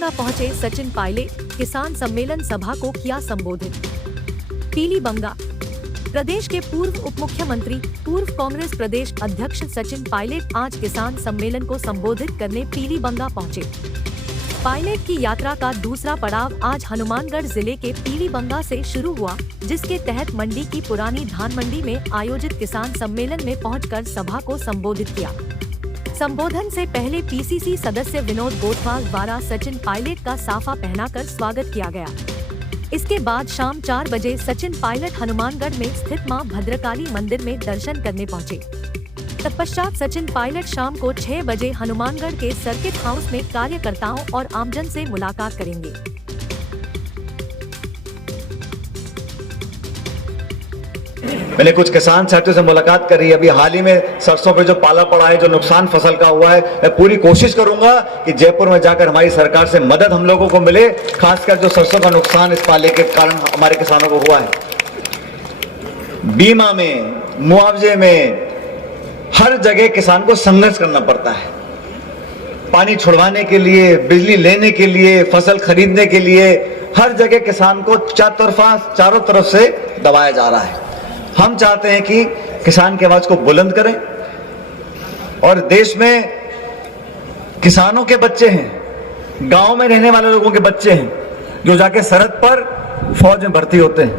पीलीबंगा पहुंचे सचिन पायलट, किसान सम्मेलन सभा को किया संबोधित। पीलीबंगा प्रदेश के पूर्व उप मुख्यमंत्री, पूर्व कांग्रेस प्रदेश अध्यक्ष सचिन पायलट आज किसान सम्मेलन को संबोधित करने पीलीबंगा पहुंचे। पायलट की यात्रा का दूसरा पड़ाव आज हनुमानगढ़ जिले के पीलीबंगा से शुरू हुआ, जिसके तहत मंडी की पुरानी धान मंडी में आयोजित किसान सम्मेलन में पहुंचकर सभा को संबोधित किया। संबोधन से पहले पीसीसी सदस्य विनोद गोठवाल द्वारा सचिन पायलट का साफा पहनाकर स्वागत किया गया। इसके बाद शाम 4 बजे सचिन पायलट हनुमानगढ़ में स्थित मां भद्रकाली मंदिर में दर्शन करने पहुंचे। तत्पश्चात सचिन पायलट शाम को 6 बजे हनुमानगढ़ के सर्किट हाउस में कार्यकर्ताओं और आमजन से मुलाकात करेंगे। मैंने कुछ किसान साथियों से मुलाकात करी। अभी हाल ही में सरसों पे जो पाला पड़ा है, जो नुकसान फसल का हुआ है, मैं पूरी कोशिश करूंगा कि जयपुर में जाकर हमारी सरकार से मदद हम लोगों को मिले, खासकर जो सरसों का नुकसान इस पाले के कारण हमारे किसानों को हुआ है। बीमा में, मुआवजे में, हर जगह किसान को संघर्ष करना पड़ता है। पानी छुड़वाने के लिए, बिजली लेने के लिए, फसल खरीदने के लिए, हर जगह किसान को चारों तरफ से दबाया जा रहा है। हम चाहते हैं कि किसान की आवाज को बुलंद करें, और देश में किसानों के बच्चे हैं, गांव में रहने वाले लोगों के बच्चे हैं, जो जाके सरहद पर फौज में भर्ती होते हैं।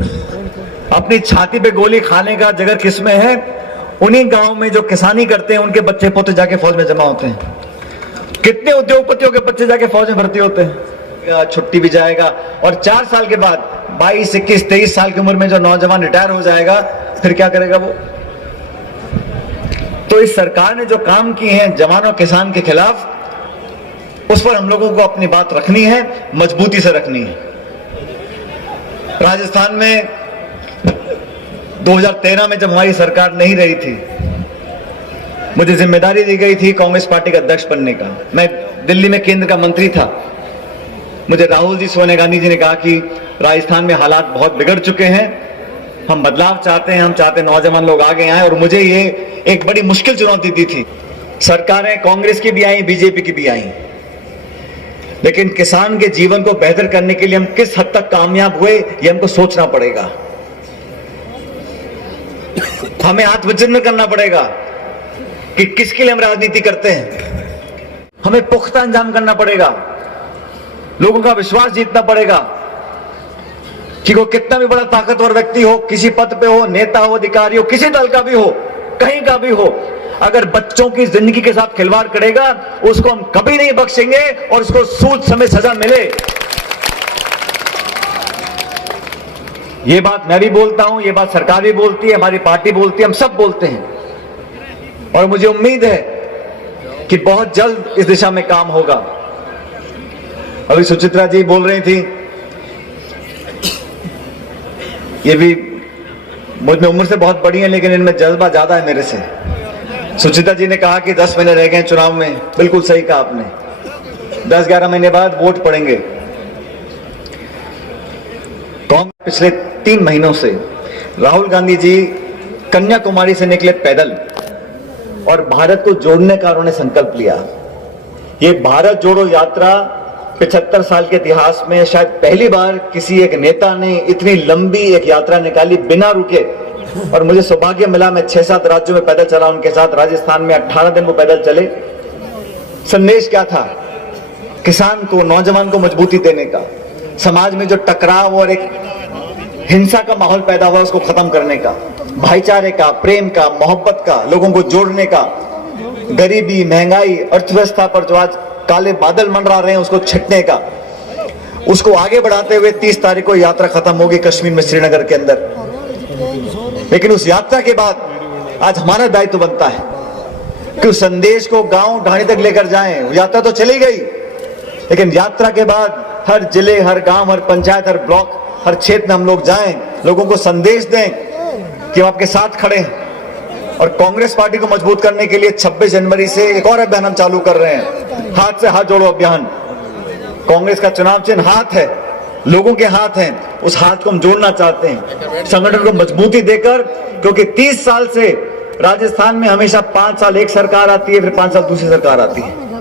अपनी छाती पे गोली खाने का जिगर किसमें है? उन्हीं गांव में जो किसानी करते हैं, उनके बच्चे पोते जाके फौज में जमा होते हैं। कितने उद्योगपतियों के बच्चे जाके फौज में भर्ती होते हैं। छुट्टी भी जाएगा, और 4 साल के बाद 22, 21, 23 साल की उम्र में जो नौजवान रिटायर हो जाएगा, फिर क्या करेगा वो? तो इस सरकार ने जो काम किए हैं जवान और किसान के खिलाफ, उस पर हम लोगों को अपनी बात रखनी है, मजबूती से रखनी है। राजस्थान में 2013 में जब हमारी सरकार नहीं रही थी, मुझे जिम्मेदारी दी गई थी कांग्रेस पार्टी का अध्यक्ष बनने का। मैं दिल्ली में केंद्र का मंत्री था। मुझे राहुल जी, सोनिया गांधी जी ने कहा कि राजस्थान में हालात बहुत बिगड़ चुके हैं, हम बदलाव चाहते हैं, हम चाहते हैं नौजवान लोग आगे आए। और मुझे ये एक बड़ी मुश्किल चुनौती दी थी। सरकारें कांग्रेस की भी आई, बीजेपी की भी आई, लेकिन किसान के जीवन को बेहतर करने के लिए हम किस हद तक कामयाब हुए, ये हमको सोचना पड़ेगा। हमें आत्मचिंतन करना पड़ेगा कि किसके लिए हम राजनीति करते हैं। हमें पुख्ता इंतजाम करना पड़ेगा, लोगों का विश्वास जीतना पड़ेगा कि वो कितना भी बड़ा ताकतवर व्यक्ति हो, किसी पद पे हो, नेता हो, अधिकारी हो, किसी दल का भी हो, कहीं का भी हो, अगर बच्चों की जिंदगी के साथ खिलवाड़ करेगा, उसको हम कभी नहीं बख्शेंगे और उसको सूद समेत सजा मिले। ये बात मैं भी बोलता हूं, ये बात सरकार भी बोलती है, हमारी पार्टी बोलती है, हम सब बोलते हैं। और मुझे उम्मीद है कि बहुत जल्द इस दिशा में काम होगा। अभी सुचित्रा जी बोल रही थी, ये भी मुझ में उम्र से बहुत बड़ी है, लेकिन इनमें जज्बा ज्यादा है मेरे से। सुचित्रा जी ने कहा कि 10 महीने रह गए चुनाव में। बिल्कुल सही कहा आपने। 10-11 महीने बाद वोट पड़ेंगे। पिछले 3 महीनों से राहुल गांधी जी कन्याकुमारी से निकले पैदल और भारत को जोड़ने का उन्होंने संकल्प लिया। ये भारत जोड़ो यात्रा 75 साल के इतिहास में शायद पहली बार किसी एक नेता ने इतनी लंबी एक यात्रा निकाली बिना रुके। और मुझे सौभाग्य मिला, मैं 6-7 राज्यों में पैदल चला उनके साथ। राजस्थान में 18 दिन वो पैदल चले। संदेश क्या था? किसान को, नौजवान को मजबूती देने का, समाज में जो टकराव और एक हिंसा का माहौल पैदा हुआ उसको खत्म करने का, भाईचारे का, प्रेम का, मोहब्बत का, लोगों को जोड़ने का, गरीबी, महंगाई, अर्थव्यवस्था पर जो आज काले बादल मंडरा रहे हैं उसको छिटने का, उसको आगे बढ़ाते हुए 30 तारीख को यात्रा खत्म होगी कश्मीर में, श्रीनगर के अंदर। लेकिन उस यात्रा के बाद आज हमारा दायित्व बनता है कि उस संदेश को गांव ढाणी तक लेकर जाएं। यात्रा तो चली गई, लेकिन यात्रा के बाद हर जिले, हर गांव, हर पंचायत, हर ब्लॉक, हर क्षेत्र में हम लोग जाएं, लोगों को संदेश दें कि हम आपके साथ खड़े हैं। और कांग्रेस पार्टी को मजबूत करने के लिए 26 जनवरी से एक और अभियान हम चालू कर रहे हैं, हाथ से हाथ जोड़ो अभियान। कांग्रेस का चुनाव चिन्ह हाथ है, लोगों के हाथ हैं, उस हाथ को हम जोड़ना चाहते हैं संगठन को मजबूती देकर। क्योंकि 30 साल से राजस्थान में हमेशा 5 साल एक सरकार आती है, फिर 5 साल दूसरी सरकार आती है।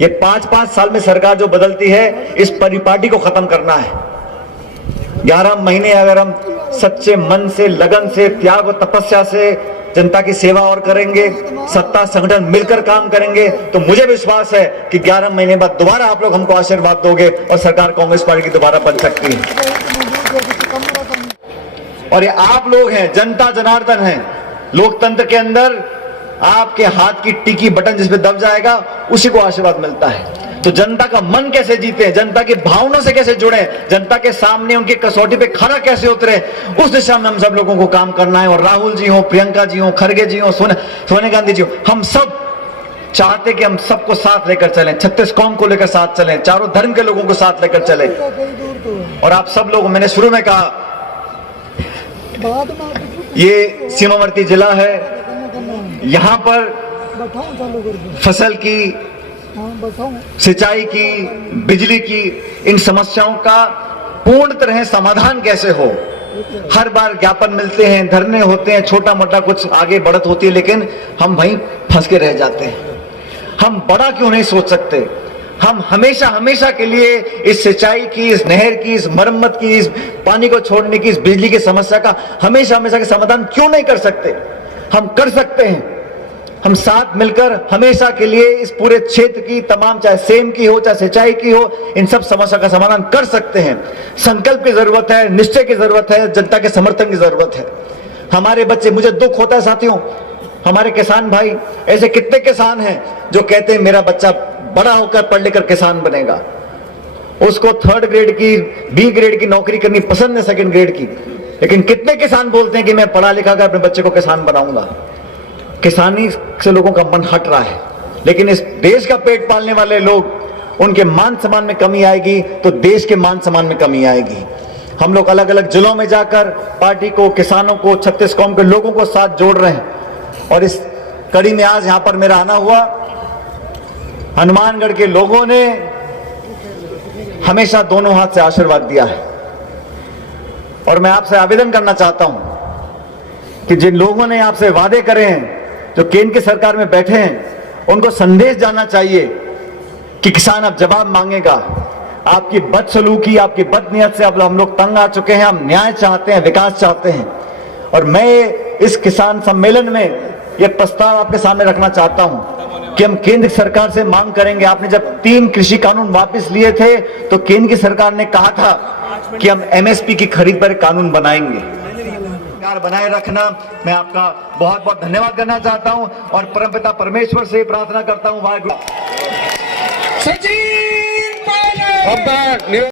ये 5-5 साल में सरकार जो बदलती है, इस परिपाटी को खत्म करना है। 11 महीने अगर हम सच्चे मन से, लगन से, त्याग और तपस्या से जनता की सेवा और करेंगे, सत्ता संगठन मिलकर काम करेंगे, तो मुझे विश्वास है कि 11 महीने बाद दोबारा आप लोग हमको आशीर्वाद दोगे और सरकार कांग्रेस पार्टी की दोबारा बन सकती है। और ये आप लोग हैं, जनता जनार्दन हैं। लोकतंत्र के अंदर आपके हाथ की टिकी बटन जिस पे दब जाएगा, उसी को आशीर्वाद मिलता है। तो जनता का मन कैसे जीते, जनता की भावनाओं से कैसे जुड़े, जनता के सामने उनकी कसौटी पे खरा कैसे उतरे, उस दिशा में हम सब लोगों को काम करना है। और राहुल जी हो, प्रियंका जी हो, खड़गे जी हो, सोनिया गांधी जी हो, हम सब चाहते कि हम सबको साथ लेकर चलें, 36 कौम को लेकर साथ चलें, चारों धर्म के लोगों को साथ लेकर चलें। और आप सब लोग, मैंने शुरू में कहा, ये सीमावर्ती जिला है, यहां पर फसल की, सिंचाई की, बिजली की, इन समस्याओं का पूर्ण तरह समाधान कैसे हो। हर बार ज्ञापन मिलते हैं, धरने होते हैं, छोटा मोटा कुछ आगे बढ़त होती है, लेकिन हम वहीं फंस के रह जाते हैं। हम बड़ा क्यों नहीं सोच सकते? हम हमेशा हमेशा के लिए इस सिंचाई की, इस नहर की, इस मरम्मत की, इस पानी को छोड़ने की, इस बिजली की समस्या का हमेशा हमेशा के समाधान क्यों नहीं कर सकते? हम कर सकते हैं। हम साथ मिलकर हमेशा के लिए इस पूरे क्षेत्र की तमाम, चाहे सेम की हो, चाहे सिंचाई की हो, इन सब समस्या का समाधान कर सकते हैं। संकल्प की जरूरत है, निश्चय की जरूरत है, जनता के समर्थन की जरूरत है। हमारे बच्चे, मुझे दुख होता है साथियों, हमारे किसान भाई, ऐसे कितने किसान हैं जो कहते हैं मेरा बच्चा बड़ा होकर पढ़ लिखकर किसान बनेगा, उसको 3rd ग्रेड की, B ग्रेड की नौकरी करनी पसंद है, 2nd ग्रेड की। लेकिन कितने किसान बोलते हैं कि मैं पढ़ा लिखा कर अपने बच्चे को किसान बनाऊंगा। किसानी से लोगों का मन हट रहा है, लेकिन इस देश का पेट पालने वाले लोग, उनके मान सम्मान में कमी आएगी तो देश के मान सम्मान में कमी आएगी। हम लोग अलग अलग जिलों में जाकर पार्टी को, किसानों को, 36 कौम के लोगों को साथ जोड़ रहे हैं। और इस कड़ी में आज यहां पर मेरा आना हुआ, हनुमानगढ़ के लोगों ने हमेशा दोनों हाथ से आशीर्वाद दिया है। और मैं आपसे आवेदन करना चाहता हूं कि जिन लोगों ने आपसे वादे करे हैं, जो केंद्र की सरकार में बैठे हैं, उनको संदेश जाना चाहिए कि किसान अब जवाब मांगेगा। आपकी बदसलूकी, आपकी बदनीयत से अब हम लोग तंग आ चुके हैं। हम न्याय चाहते हैं, विकास चाहते हैं। और मैं इस किसान सम्मेलन में यह प्रस्ताव आपके सामने रखना चाहता हूं कि हम केंद्र सरकार से मांग करेंगे। आपने जब 3 कृषि कानून वापस लिए थे, तो केंद्र की सरकार ने कहा था कि हम MSP की खरीद पर कानून बनाएंगे। बनाए रखना, मैं आपका बहुत बहुत धन्यवाद करना चाहता हूं और परमपिता परमेश्वर से प्रार्थना करता हूं, वाहिगुरु।